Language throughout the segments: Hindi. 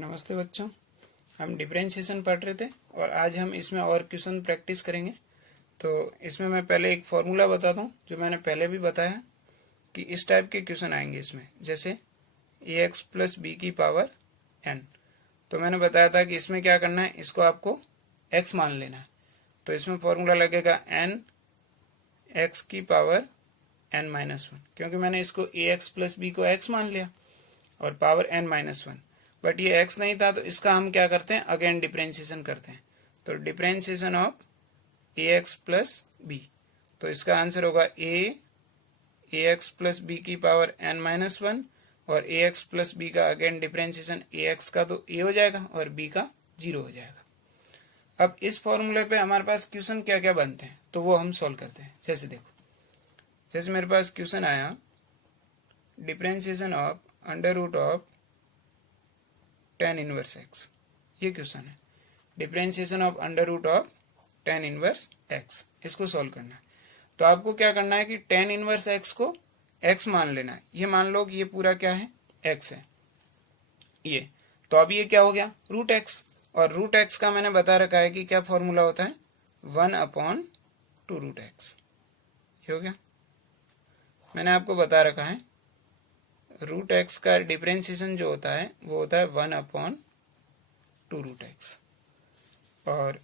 नमस्ते बच्चों, हम डिफरेंशिएशन पढ़ रहे थे और आज हम इसमें और क्वेश्चन प्रैक्टिस करेंगे। तो इसमें मैं पहले एक फॉर्मूला बताता हूँ जो मैंने पहले भी बताया कि इस टाइप के क्वेश्चन आएंगे इसमें, जैसे ax प्लस बी की पावर n। तो मैंने बताया था कि इसमें क्या करना है, इसको आपको x मान लेना है। तो इसमें फॉर्मूला लगेगा n x की पावर n माइनस वन, क्योंकि मैंने इसको ax प्लस बी को x मान लिया और power n minus one, but ये x नहीं था तो इसका हम क्या करते हैं, अगेन डिफरेंशिएशन करते हैं। तो differentiation of ax plus B, तो इसका आंसर होगा ax प्लस बी की पावर n माइनस वन, और ax प्लस बी का अगेन डिफरेंशिएशन ax का तो a हो जाएगा और b का 0 हो जाएगा। अब इस फॉर्मूले पे हमारे पास क्वेश्चन क्या क्या बनते हैं तो वो हम सॉल्व करते हैं। जैसे देखो, जैसे मेरे पास क्वेश्चन आया differentiation of under root of tan inverse x, ये क्वेश्चन है। Differentiation of under root of tan inverse x, इसको सॉल्व करना है। तो आपको क्या करना है कि tan इनवर्स x को x मान लेना है। ये मान लो कि ये पूरा क्या है, x है ये। तो अब ये क्या हो गया, रूट x, और रूट x का मैंने बता रखा है कि क्या फॉर्मूला होता है, 1/2 रूट x। ये हो गया, मैंने आपको बता रखा है रूट एक्स का डिफरेंशिएशन जो होता है वो होता है 1/2 रूट एक्स, और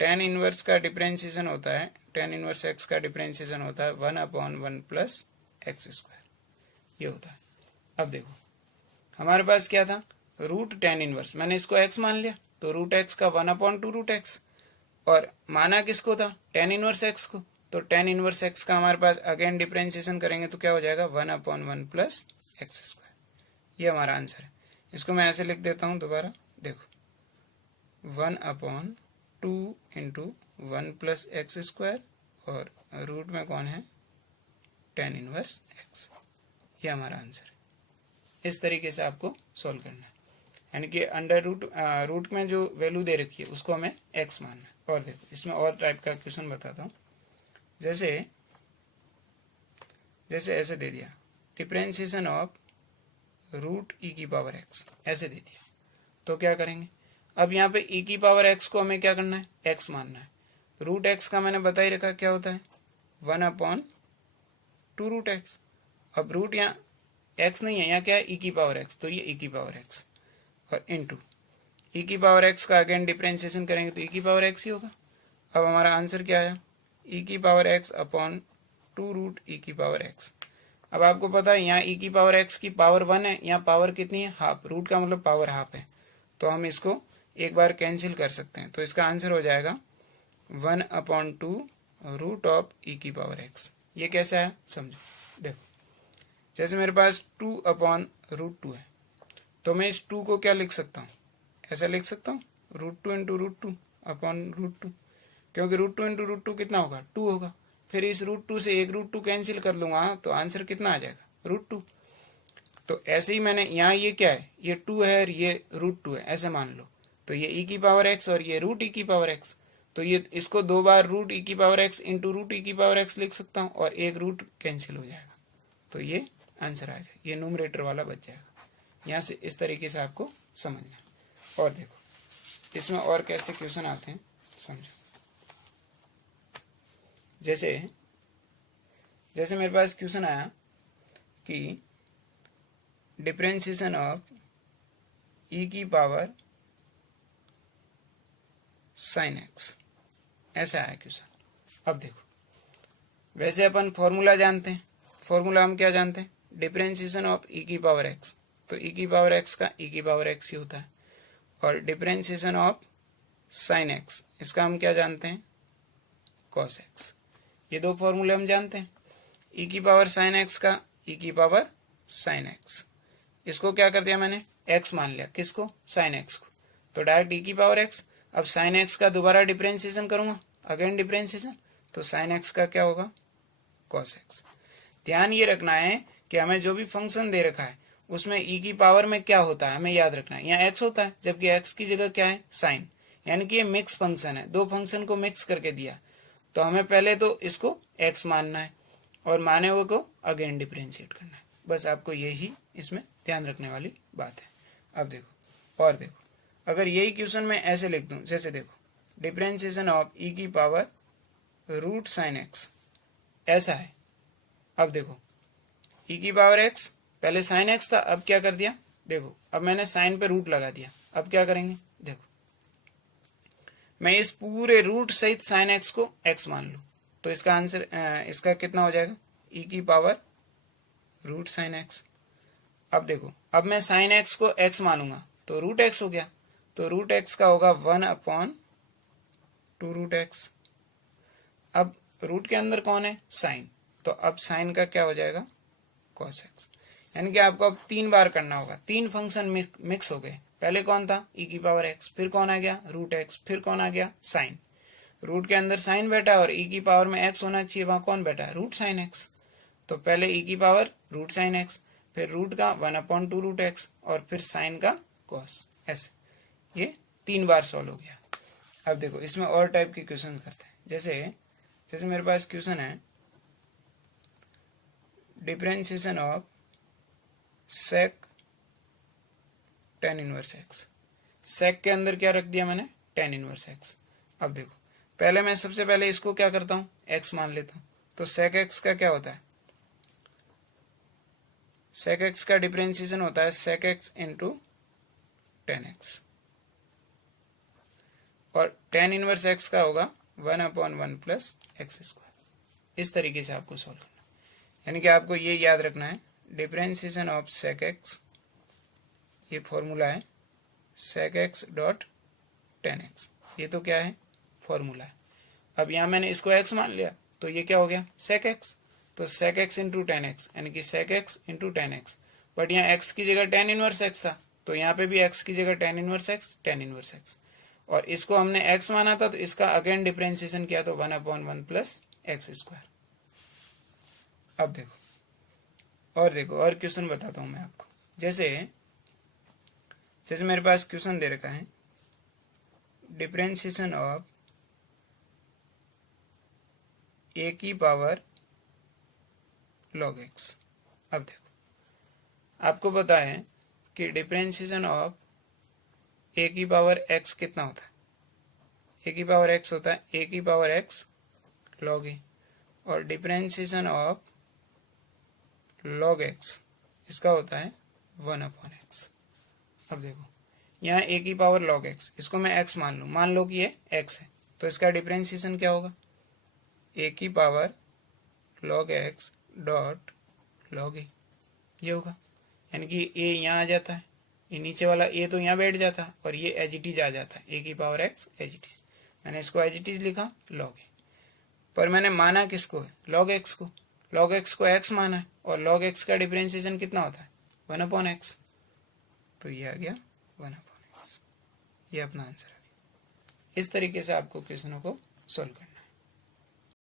tan इनवर्स का डिफरेंशिएशन होता है, tan इनवर्स एक्स का डिफरेंशिएशन होता है 1/1 प्लस एक्स स्क्वायर, ये होता है। अब देखो हमारे पास क्या था, रूट tan इनवर्स, मैंने इसको x मान लिया तो रूट एक्स का 1/2 रूट एक्स, और माना किसको था, tan इनवर्स x को। तो tan इनवर्स x का हमारे पास अगेन डिफरेंशिएशन करेंगे तो क्या हो जाएगा, 1/1 प्लस एक्स स्क्वायर। ये हमारा आंसर है। इसको मैं ऐसे लिख देता हूं दोबारा, देखो 1/2 इंटू 1 प्लस एक्स स्क्वायर, और रूट में कौन है, tan इनवर्स एक्स। ये हमारा आंसर है। इस तरीके से आपको सॉल्व करना है, यानी कि अंडर रूट में जो वैल्यू दे रखी है उसको हमें x मानना है। और देखो इसमें और टाइप का क्वेश्चन बताता हूँ। जैसे ऐसे दे दिया, डिफरेंशिएशन ऑफ रूट e की पावर x, ऐसे दे दिया। तो क्या करेंगे, अब यहाँ पे e की पावर x को हमें क्या करना है, x मानना है। रूट x का मैंने बता ही रखा क्या होता है, 1/2 रूट x। अब रूट यहाँ x नहीं है, यहाँ क्या है, e की पावर x, तो ये e की पावर x, और इंटू e की पावर x का अगेन डिफरेंशिएशन करेंगे तो e की पावर x ही होगा। अब हमारा आंसर क्या आया, e की power x upon 2 root e की पावर x। अब आपको पता है यहाँ e की पावर x की पावर 1 है, यहाँ पावर कितनी है, हाफ, रूट का मतलब पावर हाफ है, तो हम इसको एक बार कैंसिल कर सकते हैं। तो इसका आंसर हो जाएगा 1/2 रूट ऑफ e की पावर x। ये कैसा है समझो, देखो जैसे मेरे पास 2/√2 है, तो मैं इस 2 को क्या लिख सकता हूँ, ऐसा लिख सकता हूँ, √2 इंटू √2 अपॉन √2, क्योंकि √2 इंटू √2 कितना होगा, 2 होगा। फिर इस √2 से एक √2 कैंसिल कर लूंगा तो आंसर कितना आ जाएगा, √2। तो ऐसे ही मैंने यहाँ ये क्या है, ये 2 है और ये √2 है, ऐसे मान लो। तो ये e की पावर x और ये रूट e की पावर x, तो ये इसको 2 बार रूट e की power x into root e की पावर x लिख सकता हूँ, और एक रूट कैंसिल हो जाएगा, तो ये आंसर आएगा, ये न्यूमरेटर वाला बच जाएगा। यहाँ से इस तरीके से आपको समझना। और देखो इसमें और कैसे क्वेश्चन आते हैं समझो। जैसे मेरे पास क्वेश्चन आया कि डिफरेंशिएशन ऑफ e की पावर sin x, ऐसा आया क्वेश्चन। अब देखो वैसे अपन फॉर्मूला जानते हैं, फॉर्मूला हम क्या जानते हैं, डिफरेंशिएशन ऑफ e की पावर x, तो e की पावर x का e की पावर x ही होता है, और डिफरेंशिएशन ऑफ sin x, इसका हम क्या जानते हैं, cos x। ये दो फॉर्मूले हम जानते हैं। e की पावर sin x का e की पावर sin x, इसको क्या कर दिया मैंने, x मान लिया, किसको, sin x को, तो डायरेक्ट e की पावर x। अब sin x का दोबारा डिफरेंशिएशन करूंगा, अगेन डिफरेंशिएशन, तो sin x का क्या होगा, cos x। ध्यान ये रखना है कि हमें जो भी फंक्शन दे रखा है उसमें e की पावर में क्या होता है हमें याद रखना है, यहाँ x होता है, जबकि x की जगह क्या है, sin, यानी कि ये मिक्स फंक्शन है, दो फंक्शन को मिक्स करके दिया। तो हमें पहले तो इसको x मानना है और माने हुए को अगेन डिफरेंशिएट करना है। बस आपको यही इसमें ध्यान रखने वाली बात है। अब देखो और देखो, अगर यही क्वेश्चन मैं ऐसे लिख दूं, जैसे देखो डिफरेंशिएशन ऑफ ई की पावर रूट साइन एक्स, ऐसा है। अब देखो ई की पावर एक्स, पहले साइन एक्स था, अब क्या कर दिया, देखो अब मैंने साइन पे रूट लगा दिया। अब क्या करेंगे, देखो मैं इस पूरे रूट सहित साइन एक्स को एक्स मान लूं, तो इसका आंसर इसका कितना हो जाएगा, ई की पावर रूट साइन एक्स। अब देखो, अब मैं साइन एक्स को एक्स मानूंगा तो रूट एक्स हो गया, तो रूट एक्स का होगा 1/2 रूट एक्स। अब रूट के अंदर कौन है, साइन, तो अब साइन का क्या हो जाएगा, कॉस एक्स। यानी कि आपको अब 3 बार करना होगा, 3 फंक्शन मिक्स हो गए। पहले कौन था, ई की पावर एक्स, फिर कौन आ गया, रूट एक्स, फिर कौन आ गया, साइन। रूट के अंदर साइन बैठा और ई की पावर में एक्स होना चाहिए, वहां कौन बैठा, रूट साइन एक्स। तो पहले ई की पावर रूट साइन एक्स, फिर रूट का 1/2 रूट एक्स, और फिर साइन का कॉस, ऐसे ये 3 बार सॉल्व हो गया। अब देखो इसमें और टाइप के क्वेश्चन करते हैं। जैसे मेरे पास क्वेश्चन है differentiation of sec tan inverse x. Sec के अंदर क्या रख दिया मैंने, tan इनवर्स एक्स। अब देखो पहले मैं सबसे पहले इसको क्या करता हूं, x मान लेता हूं। तो सेक एक्स का क्या होता है, सेक एक्स का डिफरेंशिएशन होता है sec X into tan X, और tan इनवर्स एक्स का होगा 1/1 प्लस एक्स स्क्वायर। इस तरीके से आपको सॉल्व करना, यानी कि आपको ये याद रखना है, डिफरेंशिएशन ऑफ सेक एक्स, ये फॉर्मूला है sec X dot tan X, ये तो क्या है, फॉर्मूला है। अब यहां मैंने इसको x मान लिया, तो ये क्या हो गया, सेक एक्स। तो sec X into tan X, यानी कि sec X into tan X. But यहाँ x की जगह tan इनवर्स एक्स था, तो यहाँ पे भी x की जगह tan inverse x, tan inverse x. और इसको हमने x माना था, तो इसका अगेन डिफरेंशिएशन किया तो 1/1 प्लस एक्स स्क्वायर। अब देखो और क्वेश्चन बताता हूं मैं आपको। जैसे मेरे पास क्वेश्चन दे रखा है डिफरेंशिएशन ऑफ ए की पावर log x। अब देखो आपको पता है कि डिफरेंशिएशन ऑफ ए की पावर x कितना होता है, ए की पावर x होता है ए की पावर x log a, और डिफरेंशिएशन ऑफ log x इसका होता है 1/x। अब देखो यहाँ a की पावर log x, इसको मैं x मान लो कि ये x है, तो इसका डिफरेंशिएशन क्या होगा, a की power log x dot log a, ये होगा। यानी कि a यहाँ आ जाता है, ये नीचे वाला a तो यहाँ बैठ जाता है, और ये एज इट इज आ जाता है, a की power x as it is. मैंने इसको एज इट इज लिखा log a, पर मैंने माना किसको है, log x को। log x को x माना है, और log x का डिफरेंशिएशन कितना होता है, 1/x, तो ये आ गया 1/x। ये अपना आंसर आ गया। इस तरीके से आपको क्वेश्चनों को सोल्व करना।